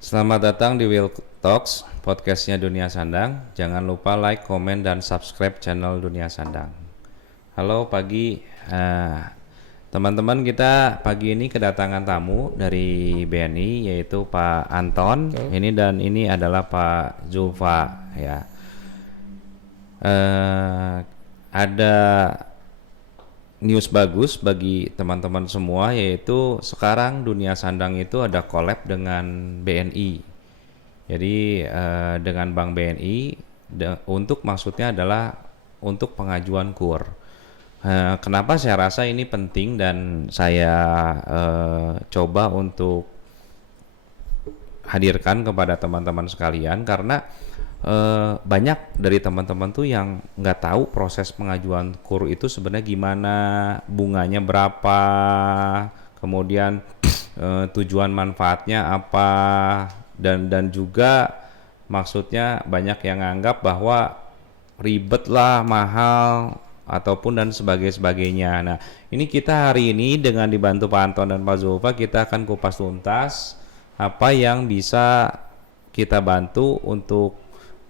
Selamat datang di Will Talks, podcastnya Dunia Sandang. Jangan lupa like, komen, dan subscribe channel Dunia Sandang. Halo pagi, teman-teman, kita pagi ini kedatangan tamu dari BNI yaitu Pak Anton. Ini adalah Pak Zulfa ya. Ada news bagus bagi teman-teman semua, yaitu sekarang Dunia Sandang itu ada collab dengan BNI. Jadi dengan Bank BNI untuk maksudnya adalah untuk pengajuan KUR. Kenapa saya rasa ini penting dan saya coba untuk hadirkan kepada teman-teman sekalian, karena banyak dari teman-teman tuh yang nggak tahu proses pengajuan KUR itu sebenarnya gimana, bunganya berapa, kemudian tujuan manfaatnya apa, dan juga maksudnya banyak yang anggap bahwa ribet lah, mahal ataupun dan sebagainya. Nah, ini kita hari ini dengan dibantu Pak Anton dan Pak Zulfa, kita akan kupas tuntas apa yang bisa kita bantu untuk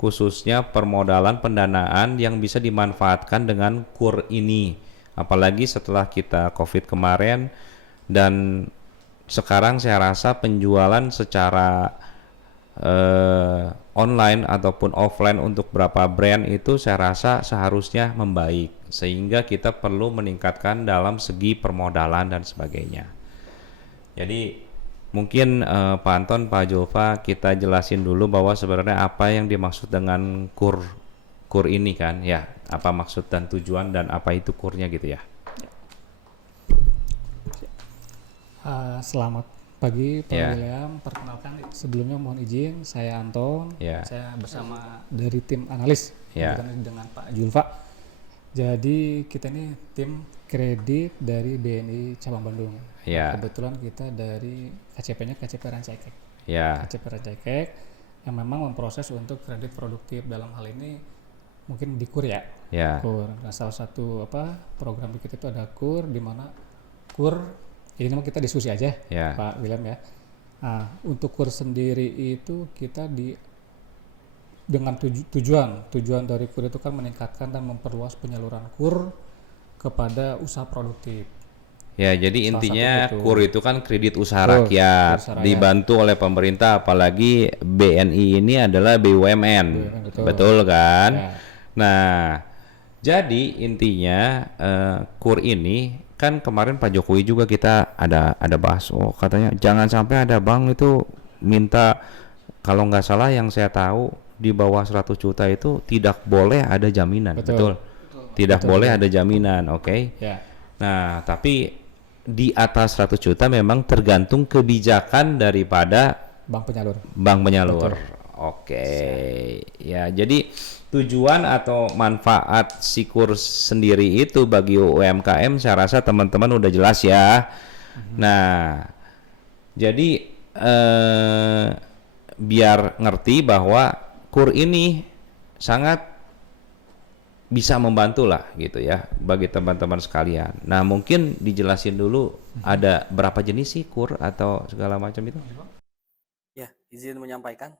khususnya permodalan pendanaan yang bisa dimanfaatkan dengan KUR ini. Apalagi setelah kita COVID kemarin, dan sekarang saya rasa penjualan secara online ataupun offline untuk beberapa brand itu saya rasa seharusnya membaik, sehingga kita perlu meningkatkan dalam segi permodalan dan sebagainya. Jadi mungkin Pak Anton, Pak Zulfa, kita jelasin dulu bahwa sebenarnya apa yang dimaksud dengan KUR ini kan ya, apa maksud dan tujuan dan apa itu KURnya gitu ya. Selamat pagi Pak William, perkenalkan sebelumnya mohon izin, saya Anton, saya bersama dari tim analis dengan Pak Zulfa. Jadi kita ini tim kredit dari BNI Cabang Bandung. Kebetulan kita dari KCP-nya KCP Rancaikek. KCP Rancaikek yang memang memproses untuk kredit produktif, dalam hal ini mungkin di KUR ya. KUR. Nah, salah satu program kita itu ada KUR, di mana KUR ini memang kita diskusi aja Pak William ya. Nah, untuk KUR sendiri itu kita dengan tujuan dari KUR itu kan meningkatkan dan memperluas penyaluran KUR kepada usaha produktif. Ya, jadi intinya KUR itu kan kredit usaha rakyat, dibantu oleh pemerintah, apalagi BNI ini adalah BUMN, betul kan? Nah, jadi intinya KUR ini kan kemarin Pak Jokowi juga kita ada bahas, katanya jangan sampai ada bank itu minta, kalau nggak salah yang saya tahu di bawah 100 juta itu tidak boleh ada jaminan, betul? Tidak boleh ada jaminan, oke? Nah, tapi di atas 100 juta memang tergantung kebijakan daripada bank penyalur. Oke. Ya, jadi tujuan atau manfaat si KUR sendiri itu bagi UMKM saya rasa teman-teman udah jelas ya. Nah, jadi biar ngerti bahwa KUR ini sangat bisa membantu lah gitu ya bagi teman-teman sekalian. Nah, mungkin dijelasin dulu ada berapa jenis sih KUR atau segala macam itu? Ya, izin menyampaikan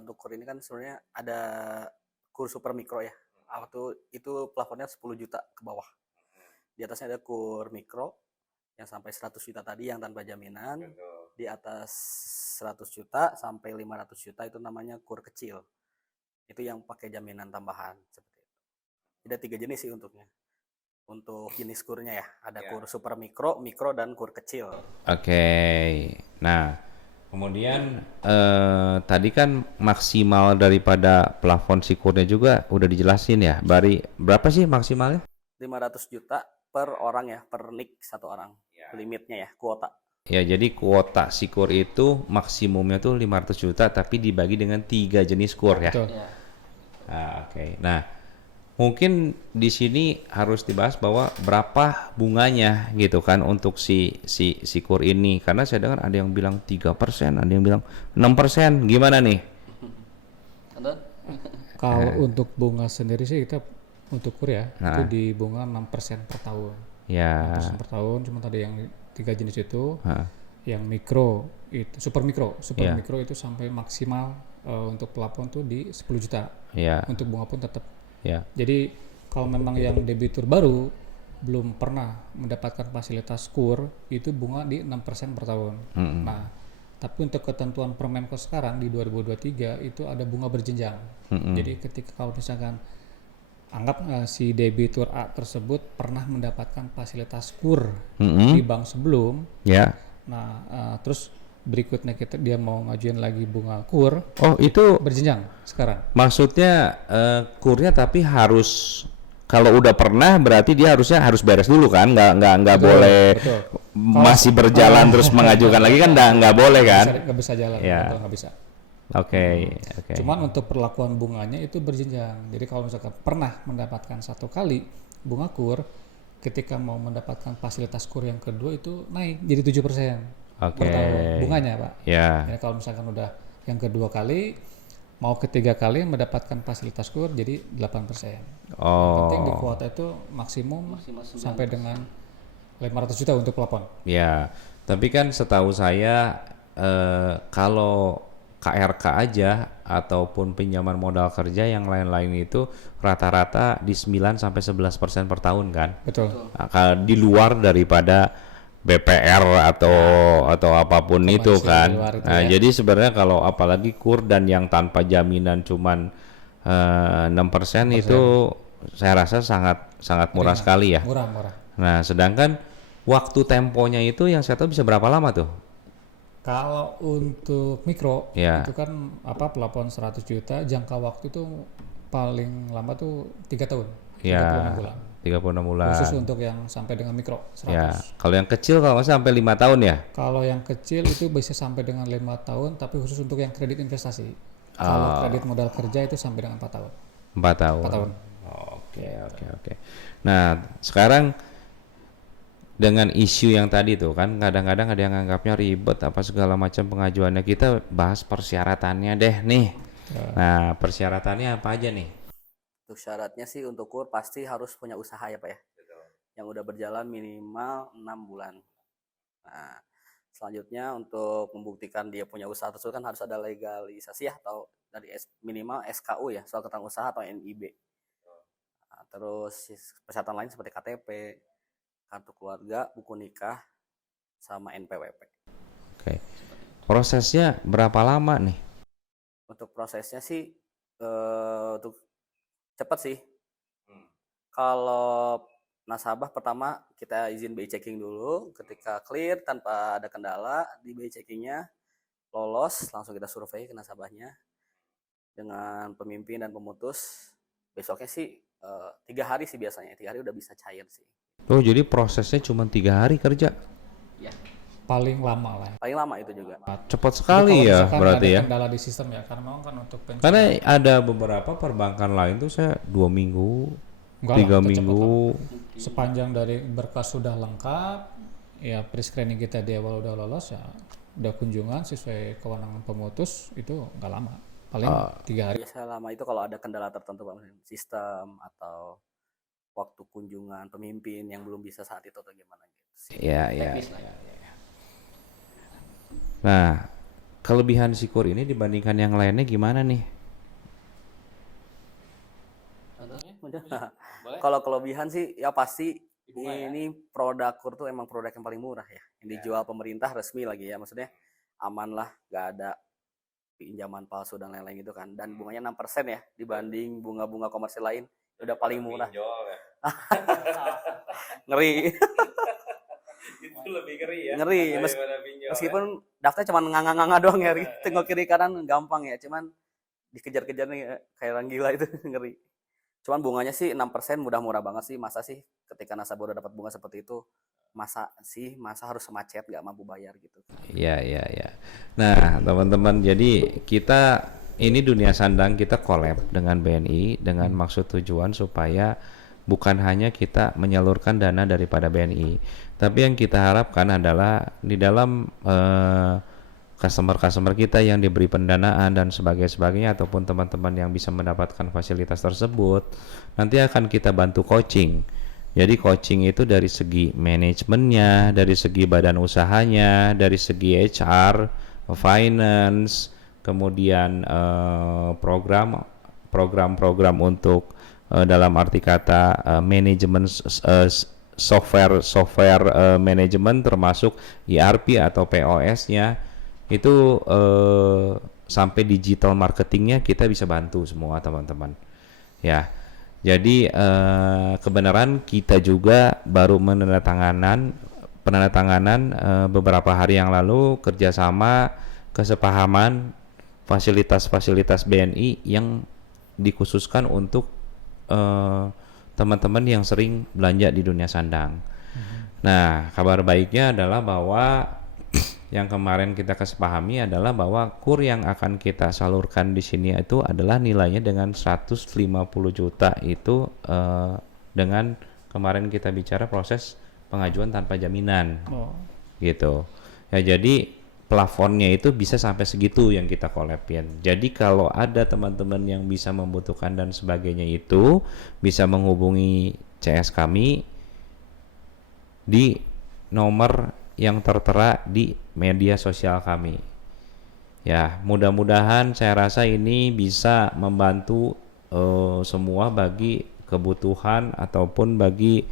untuk KUR ini kan sebenarnya ada KUR super mikro ya. Waktu itu plafonnya 10 juta ke bawah. Di atasnya ada KUR mikro yang sampai 100 juta tadi yang tanpa jaminan. Di atas 100 juta sampai 500 juta itu namanya KUR kecil. Itu yang pakai jaminan tambahan seperti itu. Ada 3 jenis sih untuknya. Untuk jenis KUR-nya ya, ada KUR super mikro, mikro, dan KUR kecil. Oke. Nah, kemudian tadi kan maksimal daripada plafon si KUR-nya juga udah dijelasin ya. Berapa sih maksimalnya? 500 juta per orang ya, per nik satu orang. Limitnya ya, kuota. Ya, jadi kuota si KUR itu maksimumnya tuh 500 juta tapi dibagi dengan 3 jenis KUR ya. Oke. Nah, mungkin di sini harus dibahas bahwa berapa bunganya gitu kan untuk si KUR ini, karena saya dengar ada yang bilang 3%, ada yang bilang 6%. Gimana nih? Kalau untuk bunga sendiri sih kita untuk KUR ya, itu di bunga 6% per tahun. 6% per tahun, cuma tadi yang 3 jenis itu. Yang mikro itu super mikro itu sampai maksimal untuk plafon tuh di 10 juta. Untuk bunga pun tetap. Jadi kalau memang yang debitur baru belum pernah mendapatkan fasilitas KUR, itu bunga di 6% per tahun. Nah, tapi untuk ketentuan Permenko sekarang di 2023 itu ada bunga berjenjang. Jadi ketika kalau misalkan anggap si debitur A tersebut pernah mendapatkan fasilitas KUR di bank sebelum, nah terus berikutnya dia mau ngajuin lagi bunga KUR, itu berjenjang sekarang. Maksudnya KUR-nya tapi harus, kalau udah pernah berarti dia harus beres dulu kan, nggak boleh masih berjalan terus mengajukan lagi kan, nggak boleh kan? Nggak bisa jalan, nggak bisa. Oke. Cuman untuk perlakuan bunganya itu berjenjang. Jadi kalau misalkan pernah mendapatkan 1 kali bunga KUR, ketika mau mendapatkan fasilitas KUR yang kedua itu naik jadi 7% per tahun bunganya, Pak. Jadi kalau misalkan udah yang kedua kali, mau ketiga kali mendapatkan fasilitas KUR jadi 8%. Yang penting di kuota itu maksimum sampai dengan 500 juta untuk plafon. Tapi kan setahu saya kalau KRK aja ataupun pinjaman modal kerja yang lain-lain itu rata-rata di 9-11% per tahun kan. Betul. Di luar daripada BPR atau apapun itu kan. Jadi sebenarnya kalau apalagi KUR dan yang tanpa jaminan cuman 6% itu saya rasa sangat murah sekali ya. Murah. Nah, sedangkan waktu temponya itu yang saya tahu bisa berapa lama tuh? Kalau untuk mikro itu kan plafon 100 juta, jangka waktu itu paling lama tuh 3 tahun. 36 bulan. 36 bulan. Khusus untuk yang sampai dengan mikro 100. Kalau yang kecil kalau nggak sampai 5 tahun ya? Kalau yang kecil itu bisa sampai dengan 5 tahun, tapi khusus untuk yang kredit investasi. Kalau kredit modal kerja itu sampai dengan 4 tahun. 4 tahun. 4 tahun. Oke. Nah, sekarang dengan isu yang tadi tuh kan kadang-kadang ada yang anggapnya ribet apa segala macam pengajuannya, kita bahas persyaratannya deh nih. Nah, persyaratannya apa aja nih? Untuk syaratnya sih untuk KUR pasti harus punya usaha ya Pak ya. Yang udah berjalan minimal 6 bulan. Nah, selanjutnya untuk membuktikan dia punya usaha tersebut kan harus ada legalisasi ya, atau dari minimal SKU ya, soal keterangan usaha atau NIB. Nah, terus persyaratan lain seperti KTP, kartu keluarga, buku nikah, sama NPWP. Oke. Prosesnya berapa lama nih? Untuk prosesnya sih untuk cepat sih. Kalau nasabah pertama kita izin BI checking dulu, ketika clear tanpa ada kendala di BI checkingnya lolos, langsung kita survei ke nasabahnya dengan pemimpin dan pemutus. Besoknya sih 3 hari sih biasanya, 3 hari udah bisa cair sih. Jadi prosesnya cuma 3 hari kerja? Ya. Paling lama lah. Paling lama itu juga. Cepat sekali ya berarti ya. Ada kendala di sistem ya, karena memang kan untuk pensiun. Karena ada beberapa perbankan lain tuh saya 2 minggu, 3 minggu. Sepanjang dari berkas sudah lengkap, ya pre-screening kita di awal udah lolos ya, udah kunjungan sesuai kewenangan pemutus, itu nggak lama. Paling 3 hari. Biasa lama itu kalau ada kendala tertentu sistem atau waktu kunjungan pemimpin yang belum bisa saat itu atau gimana gitu. Iya. Nah, kelebihan si KUR ini dibandingkan yang lainnya gimana nih? Kalau kelebihan sih ya pasti ini produk KUR tuh emang produk yang paling murah ya. Yang dijual pemerintah resmi lagi ya, maksudnya aman lah, nggak ada pinjaman palsu dan lain-lain gitu kan. Dan bunganya 6% ya dibanding bunga-bunga komersil lain. Udah paling murah. Ngeri. Itu lebih ngeri ya. Ngeri. Meskipun daftarnya cuma nganga-nganga doang ya, tengok kiri kanan gampang ya, cuman dikejar-kejar nih kayak orang gila itu ngeri. Cuman bunganya sih 6% murah banget sih. Masa sih ketika nasabah udah dapat bunga seperti itu, masa harus semacet nggak mampu bayar gitu. Iya. Nah, teman-teman, jadi kita ini Dunia Sandang kita collab dengan BNI dengan maksud tujuan supaya bukan hanya kita menyalurkan dana daripada BNI, tapi yang kita harapkan adalah di dalam customer kita yang diberi pendanaan dan sebagainya ataupun teman-teman yang bisa mendapatkan fasilitas tersebut, nanti akan kita bantu coaching. Jadi coaching itu dari segi manajemennya, dari segi badan usahanya, dari segi HR, finance, kemudian program-program untuk dalam arti kata manajemen software manajemen termasuk ERP atau POS-nya itu sampai digital marketingnya kita bisa bantu semua teman-teman ya. Jadi kebenaran kita juga baru penandatanganan beberapa hari yang lalu kerjasama kesepahaman fasilitas-fasilitas BNI yang dikhususkan untuk teman-teman yang sering belanja di dunia sandang. Nah, kabar baiknya adalah bahwa yang kemarin kita kesepahami adalah bahwa kur yang akan kita salurkan di sini itu adalah nilainya dengan 150 juta itu dengan kemarin kita bicara proses pengajuan tanpa jaminan. Gitu. Ya, jadi plafonnya itu bisa sampai segitu yang kita kolapin. Jadi kalau ada teman-teman yang bisa membutuhkan dan sebagainya itu bisa menghubungi CS kami di nomor yang tertera di media sosial kami. Ya, mudah-mudahan saya rasa ini bisa membantu semua bagi kebutuhan ataupun bagi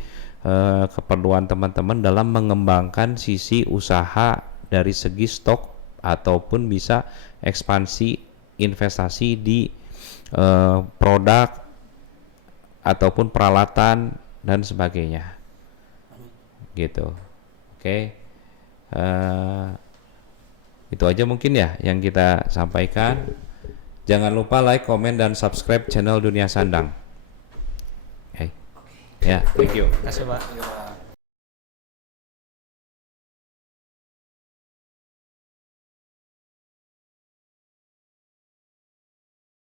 keperluan teman-teman dalam mengembangkan sisi usaha dari segi stok ataupun bisa ekspansi investasi di produk ataupun peralatan dan sebagainya gitu. Oke. Itu aja mungkin ya yang kita sampaikan. Jangan lupa like, komen, dan subscribe channel Dunia Sandang. Ya, thank you. Terima kasih Pak.